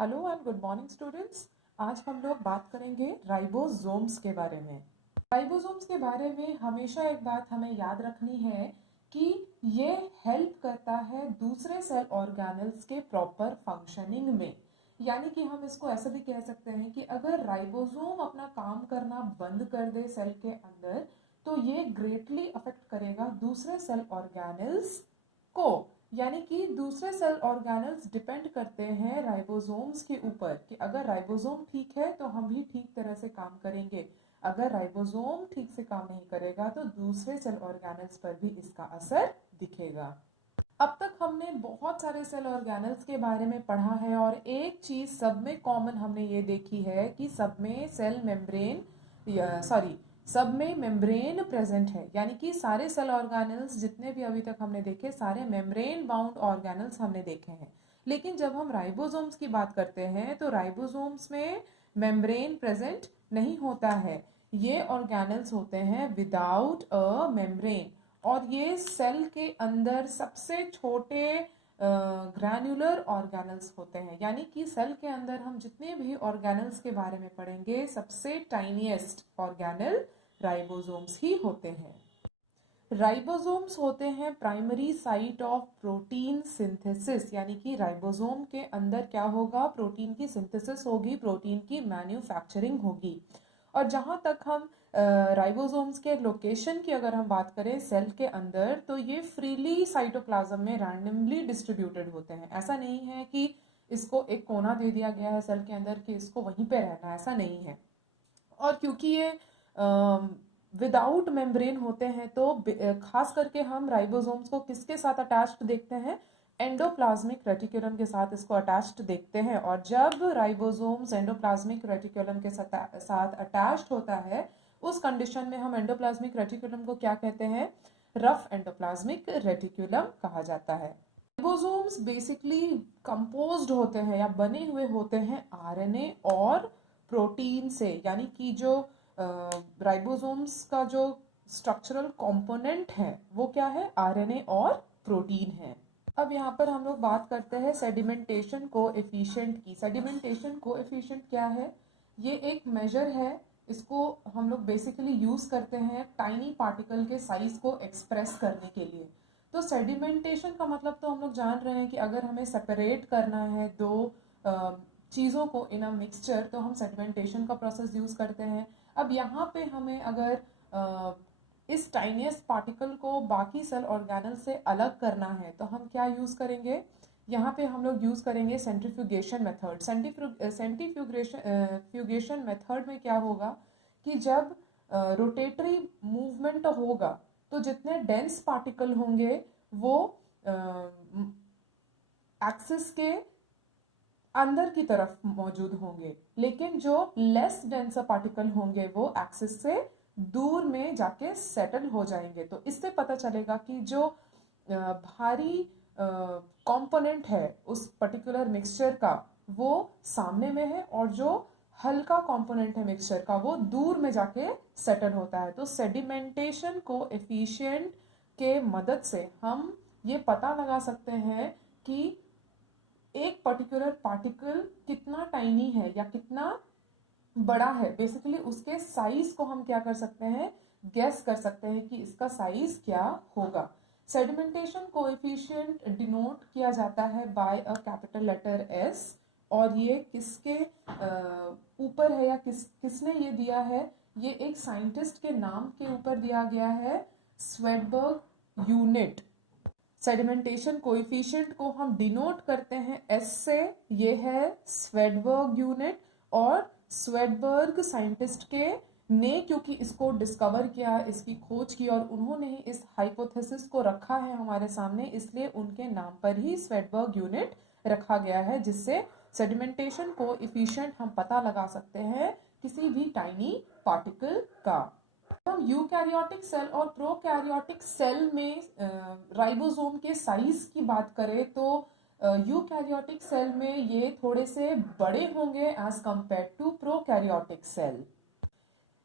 Hello and good morning students. आज हम लोग बात करेंगे राइबोसोम्स के बारे में। राइबोसोम्स के बारे में हमेशा एक बात हमें याद रखनी है कि ये हेल्प करता है दूसरे सेल ऑर्गेनल्स के प्रॉपर फंक्शनिंग में। यानी कि हम इसको ऐसा भी कह सकते हैं कि अगर राइबोसोम अपना काम करना बंद कर दे सेल के अंदर तो ये ग्रेटली अफेक्ट करेगा दूसरे सेल ऑर्गेनल्स को। यानी कि दूसरे सेल ऑर्गेनल्स डिपेंड करते हैं राइबोसोम्स के ऊपर कि अगर राइबोसोम ठीक है तो हम भी ठीक तरह से काम करेंगे। अगर राइबोसोम ठीक से काम नहीं करेगा तो दूसरे सेल ऑर्गेनल्स पर भी इसका असर दिखेगा। अब तक हमने बहुत सारे सेल ऑर्गेनल्स के बारे में पढ़ा है और एक चीज सब में कॉमन हमने ये देखी है कि सब में सेल मेम्ब्रेन सब में मेम्ब्रेन प्रेजेंट है। यानी कि सारे सेल ऑर्गेनल्स जितने भी अभी तक हमने देखे सारे मेम्ब्रेन बाउंड ऑर्गेनल्स हमने देखे हैं। लेकिन जब हम राइबोसोम्स की बात करते हैं तो राइबोसोम्स में मेम्ब्रेन प्रेजेंट नहीं होता है। ये ऑर्गेनल्स होते हैं विदाउट अ मेम्ब्रेन और ये सेल के अंदर सबसे छोटे ग्रैन्युलर ऑर्गेनल्स होते हैं। यानी कि सेल के अंदर हम जितने भी ऑर्गेनल्स के बारे में पढ़ेंगे सबसे टाइनीएस्ट ऑर्गेनल राइबोसोम्स ही होते हैं। राइबोसोम्स होते हैं primary site of protein synthesis. यानी कि राइबोसोम के अंदर क्या होगा, प्रोटीन की सिंथेसिस होगी, प्रोटीन की मैन्युफैक्चरिंग होगी। और जहां तक हम राइबोसोम्स के लोकेशन की अगर हम बात करें सेल के अंदर तो ये फ्रीली साइटोप्लाज्म में रैंडमली डिस्ट्रीब्यूटेड होते हैं। ऐसा नहीं है कि इसको एक कोना दे दिया गया है सेल के अंदर कि इसको वहीं पे रहना, ऐसा नहीं है। और क्योंकि ये विदाउट मेम्ब्रेन होते हैं तो खास करके हम राइबोसोम्स को किसके साथ अटैच्ड देखते हैं, एंडोप्लाज्मिक रेटिकुलम के साथ इसको अटैच्ड देखते हैं। और जब राइबोसोम्स एंडोप्लाज्मिक रेटिकुलम के साथ अटैच्ड होता है उस कंडीशन में हम एंडोप्लाज्मिक रेटिकुलम को क्या कहते हैं, रफ एंडोप्लाज्मिक रेटिकुलम कहा जाता है। राइबोसोम्स बेसिकली कंपोज्ड होते हैं या बने हुए होते हैं आरएनए और प्रोटीन से। यानी कि जो राइबोसोम्स का जो स्ट्रक्चरल कंपोनेंट है वो क्या है, आरएनए और प्रोटीन है। अब यहाँ पर हम लोग बात करते हैं सेडिमेंटेशन कोएफिशिएंट की। सेडिमेंटेशन कोएफिशिएंट क्या है, ये एक मेजर है। इसको हम लोग बेसिकली यूज करते हैं टाइनी पार्टिकल के साइज को एक्सप्रेस करने के लिए। तो सेडिमेंटेशन का मतलब तो हम लोग जान रहे हैं कि अगर हमें सेपरेट करना है दो चीज़ों को इन अ मिक्सचर तो हम सेडिमेंटेशन का प्रोसेस यूज करते हैं। अब यहाँ पे हमें अगर इस टाइनियस्ट पार्टिकल को बाकी सेल ऑर्गेनल से अलग करना है तो हम क्या यूज करेंगे, यहाँ पे हम लोग यूज करेंगे सेंट्रीफ्यूगेशन मेथड। सेंट्रीफ्यूगेशन मेथड में क्या होगा कि जब रोटेटरी मूवमेंट होगा तो जितने डेंस पार्टिकल होंगे वो एक्सिस के अंदर की तरफ मौजूद होंगे, लेकिन जो लेस डेंसर पार्टिकल होंगे वो एक्सिस से दूर में जाके सेटल हो जाएंगे। तो इससे पता चलेगा कि जो भारी कंपोनेंट है उस पर्टिकुलर मिक्सचर का वो सामने में है और जो हल्का कंपोनेंट है मिक्सचर का वो दूर में जाके सेटल होता है। तो सेडिमेंटेशन कोएफिशिएंट के मदद से हम ये पता लगा सकते हैं कि एक पर्टिकुलर पार्टिकल कितना टाइनी है या कितना बड़ा है। बेसिकली उसके साइज को हम क्या कर सकते हैं, गेस कर सकते हैं कि इसका साइज क्या होगा। सेडिमेंटेशन कोएफिशिएंट डिनोट किया जाता है by a capital letter S. और ये किसके ऊपर है या किसने ये दिया है, ये एक साइंटिस्ट के नाम के ऊपर दिया गया है, स्वेडबर्ग यूनिट। सेडिमेंटेशन कोएफिशिएंट को हम डिनोट करते हैं एस से, ये है स्वेडबर्ग यूनिट। और स्वेडबर्ग साइंटिस्ट के ने क्योंकि इसको डिस्कवर किया, इसकी खोज की और उन्होंने ही इस हाइपोथेसिस को रखा है हमारे सामने, इसलिए उनके नाम पर ही स्वेडबर्ग यूनिट रखा गया है, जिससे सेडिमेंटेशन कोएफिशिएंट हम पता लगा सकते हैं किसी भी टाइनी पार्टिकल का। हम यूकैरियोटिक सेल और प्रोकैरियोटिक सेल में राइबोसोम के साइज की बात करें तो यूकैरियोटिक सेल में ये थोड़े से बड़े होंगे as compare to prokaryotic cell.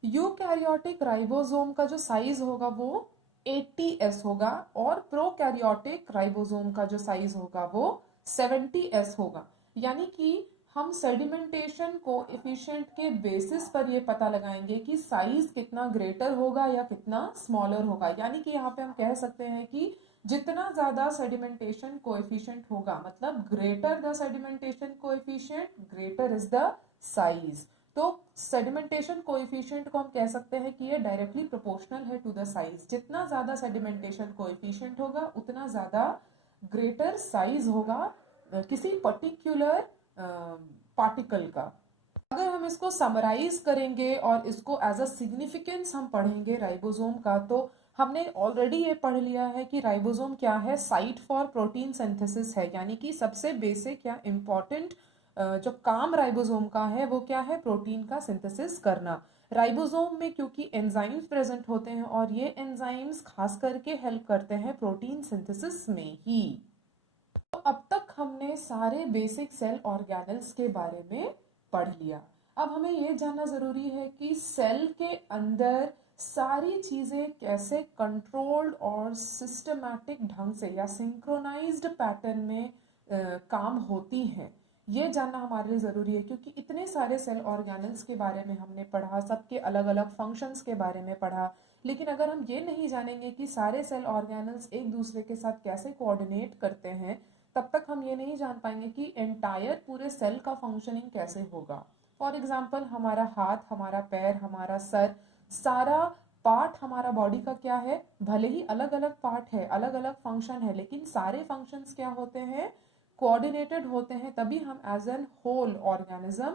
Eukaryotic ribosome का जो साइज होगा वो 80s होगा और प्रोकैरियोटिक राइबोसोम का जो साइज होगा वो 70s होगा। यानी कि हम सेडिमेंटेशन कोएफिशिएंट के बेसिस पर ये पता लगाएंगे कि साइज कितना ग्रेटर होगा या कितना स्मॉलर होगा। यानी कि यहाँ पे हम कह सकते हैं कि जितना ज्यादा सेडिमेंटेशन कोएफिशिएंट होगा, मतलब greater the sedimentation coefficient greater is the size. तो सेडिमेंटेशन कोएफिशिएंट को हम कह सकते हैं कि ये डायरेक्टली प्रोपोर्शनल है टू द साइज। जितना ज्यादा सेडिमेंटेशन कोएफिशिएंट होगा उतना ज्यादा ग्रेटर साइज होगा किसी पर्टिकुलर पार्टिकल का। अगर हम इसको समराइज करेंगे और इसको एज अ सिग्निफिकेंस हम पढ़ेंगे राइबोसोम का, तो हमने ऑलरेडी ये पढ़ लिया है कि राइबोसोम क्या है, साइट फॉर प्रोटीन सिंथेसिस है। यानी कि सबसे बेसिक या इम्पॉर्टेंट जो काम राइबोसोम का है वो क्या है, प्रोटीन का सिंथेसिस करना। राइबोसोम में क्योंकि एंजाइम्स प्रेजेंट होते हैं और ये एंजाइम्स खास करके हेल्प करते हैं प्रोटीन सिंथेसिस में ही। तो अब तक हमने सारे बेसिक सेल ऑर्गेनल्स के बारे में पढ़ लिया। अब हमें ये जानना जरूरी है कि सेल के अंदर सारी चीजें कैसे कंट्रोल्ड और सिस्टमैटिक ढंग से या सिंक्रोनाइज्ड पैटर्न में काम होती हैं। ये जानना हमारे लिए ज़रूरी है क्योंकि इतने सारे सेल ऑर्गेनल्स के बारे में हमने पढ़ा, सबके अलग अलग फंक्शंस के बारे में पढ़ा, लेकिन अगर हम ये नहीं जानेंगे कि सारे सेल ऑर्गेनल्स एक दूसरे के साथ कैसे कोऑर्डिनेट करते हैं, तब तक हम ये नहीं जान पाएंगे कि एंटायर पूरे सेल का फंक्शनिंग कैसे होगा। फॉर एग्जाम्पल, हमारा हाथ, हमारा पैर, हमारा सर, सारा पार्ट हमारा बॉडी का क्या है, भले ही अलग अलग पार्ट है, अलग अलग फंक्शन है, लेकिन सारे फंक्शंस क्या होते हैं, कोऑर्डिनेटेड होते हैं। तभी हम एज एन होल ऑर्गेनिज्म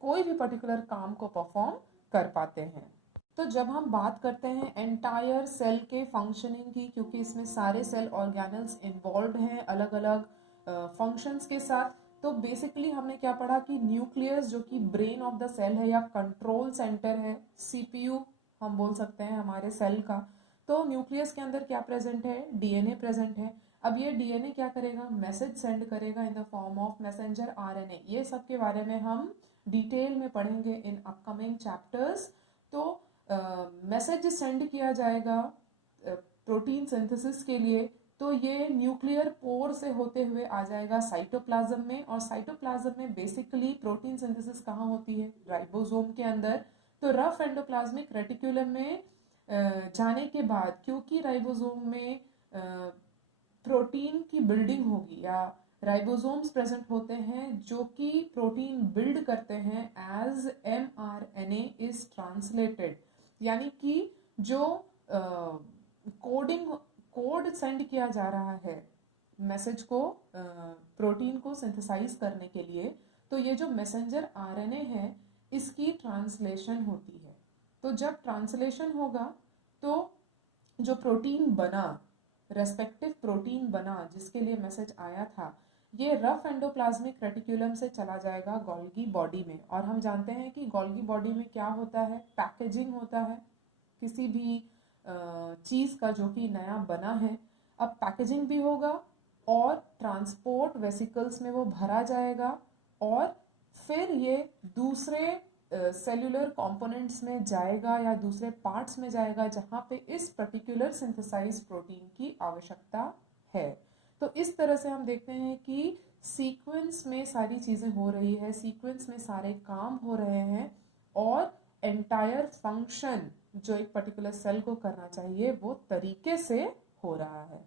कोई भी पर्टिकुलर काम को परफॉर्म कर पाते हैं। तो जब हम बात करते हैं एंटायर सेल के फंक्शनिंग की, क्योंकि इसमें सारे सेल ऑर्गेनल्स इन्वॉल्व हैं अलग अलग फंक्शंस के साथ, तो बेसिकली हमने क्या पढ़ा कि न्यूक्लियस जो कि ब्रेन ऑफ द सेल है या कंट्रोल सेंटर है, सीपीयू हम बोल सकते हैं हमारे सेल का। तो न्यूक्लियस के अंदर क्या प्रेजेंट है, डीएनए प्रेजेंट है। अब ये डीएनए क्या करेगा, मैसेज सेंड करेगा in the form of messenger RNA. ये सब के बारे में हम डिटेल में पढ़ेंगे इन अपकमिंग चैप्टर्स। तो मैसेज सेंड किया जाएगा प्रोटीन सिंथेसिस के लिए, तो ये न्यूक्लियर पोर से होते हुए आ जाएगा साइटोप्लाज्म में, और साइटोप्लाज्म में बेसिकली प्रोटीन सिंथेसिस कहाँ होती है, राइबोसोम के अंदर। तो रफ एंडोप्लाज्मिक रेटिकुलम में जाने के बाद, क्योंकि राइबोसोम में प्रोटीन की बिल्डिंग होगी या राइबोसोम्स प्रेजेंट होते हैं जो कि प्रोटीन बिल्ड करते हैं एज mRNA इज ट्रांसलेटेड। यानी कि जो कोड सेंड किया जा रहा है मैसेज को प्रोटीन को सिंथेसाइज करने के लिए, तो ये जो मैसेंजर आरएनए है इसकी ट्रांसलेशन होती है। तो जब ट्रांसलेशन होगा तो जो प्रोटीन बना, रेस्पेक्टिव प्रोटीन बना जिसके लिए मैसेज आया था, ये रफ एंडोप्लाज्मिक रेटिकुलम से चला जाएगा गोल्गी बॉडी में। और हम जानते हैं कि गोल्गी बॉडी में क्या होता है, पैकेजिंग होता है किसी भी चीज़ का जो कि नया बना है। अब पैकेजिंग भी होगा और ट्रांसपोर्ट वेसिकल्स में वो भरा जाएगा और फिर ये दूसरे सेल्यूलर कंपोनेंट्स में जाएगा या दूसरे पार्ट्स में जाएगा जहाँ पे इस पर्टिकुलर सिंथेसाइज प्रोटीन की आवश्यकता है। तो इस तरह से हम देखते हैं कि सीक्वेंस में सारी चीज़ें हो रही है, सीक्वेंस में सारे काम हो रहे हैं और एंटायर फंक्शन जो एक पर्टिकुलर सेल को करना चाहिए वो तरीके से हो रहा है।